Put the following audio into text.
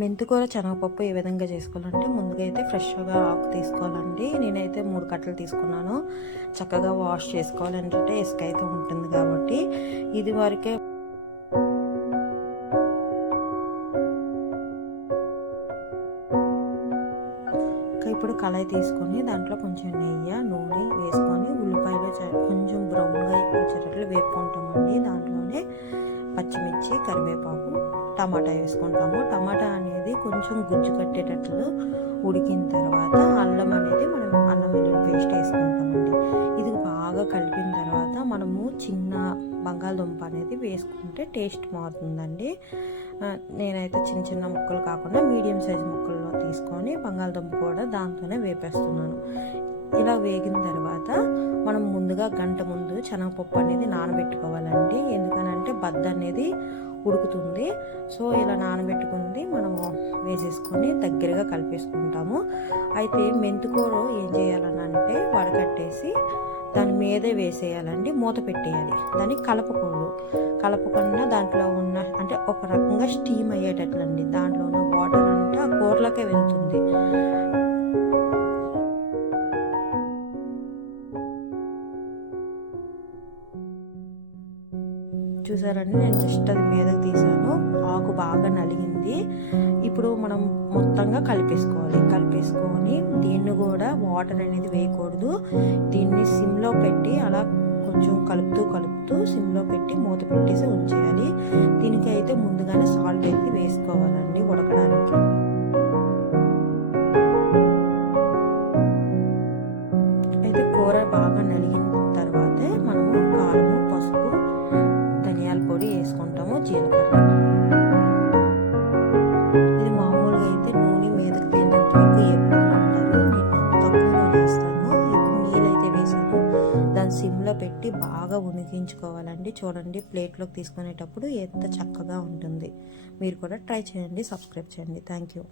మెంతికూర శనగపప్పు ఏ విధంగా చేసుకోవాలంటే ముందుగా అయితే ఫ్రెష్గా ఆకు తీసుకోవాలండి. నేనైతే 3 కట్టలు తీసుకున్నాను. చక్కగా వాష్ చేసుకోవాలి, ఏంటంటే ఇసుక అయితే ఉంటుంది కాబట్టి. ఇది వరకే ఇప్పుడు కళాయి తీసుకొని దాంట్లో కొంచెం నెయ్యి నూనె వేసుకొని ఉల్లిపాయలు కొంచెం బ్రౌన్గా వచ్చేటట్లు వేపుకుంటామండి. దాంట్లోనే పచ్చిమిర్చి కరివేపాకు టమాటా వేసుకుంటాము. టమాటా అనేది కొంచెం గుజ్జు కట్టేటట్లు ఉడికిన తర్వాత అల్లం అనేది మనం అల్లం వెల్లుల్లి పేస్ట్ వేసుకుంటామండి. ఇది బాగా కలిపిన తర్వాత మనము చిన్న బంగాళదుంప అనేది వేసుకుంటే టేస్ట్ మారుతుందండి. నేనైతే చిన్న చిన్న ముక్కలు కాకుండా మీడియం సైజు ముక్కల్లో తీసుకొని బంగాళదుంప కూడా దాంతోనే వేపేస్తున్నాను. ఇలా వేగిన తర్వాత మనం ముందుగా గంట ముందు శనగపప్పు అనేది నానబెట్టుకోవాలండి. ఎందుకనంటే బద్ద అనేది ఉడుకుతుంది. సో ఇలా నానబెట్టుకుంది మనము వేసేసుకొని దగ్గరగా కలిపేసుకుంటాము. అయితే మెంతికూర ఏం చేయాలని అంటే వడకట్టేసి దాని మీదే వేసేయాలండి, మూత పెట్టేయాలి. దాన్ని కలపకూడదు. కలపకుండా దాంట్లో ఉన్న అంటే ఒక రకంగా స్టీమ్ అయ్యేటట్లండి. దాంట్లో ఉన్న వాటర్ అంటే ఆ కూరలోకే వెళ్తుంది. చూసారండి, నేను జస్ట్ అది మీదకి తీసాను. ఆకు బాగా నలిగింది. ఇప్పుడు మనం మొత్తంగా కలిపేసుకొని దీన్ని కూడా వాటర్ అనేది వేయకూడదు. దీన్ని సిమ్లో పెట్టి అలా కొంచెం కలుపుతూ సిమ్లో పెట్టి మూత పెట్టేసి ఉంచేయాలి. దీనికి అయితే ముందుగానే సాల్ట్ అయితే వేసుకోవాలండి ఉడకడానికి. అయితే కూర బాగా నలిగిన తర్వాతే మనము కారము, పసుపు, ధనియాల పొడి వేసుకుంటాము, జీలకర్ర. ఇది మామూలుగా అయితే నూనె మీదకి తేలినంత వరకు వేపుకుంటారు. నేను తక్కువ నూనె వేస్తాను. ఇప్పుడు నీళ్ళైతే వేసాను. దాన్ని సిమ్లో పెట్టి బాగా ఉడికించుకోవాలండి. చూడండి, ప్లేట్లోకి తీసుకునేటప్పుడు ఎంత చక్కగా ఉంటుంది. మీరు కూడా ట్రై చేయండి, సబ్స్క్రైబ్ చేయండి. Thank you.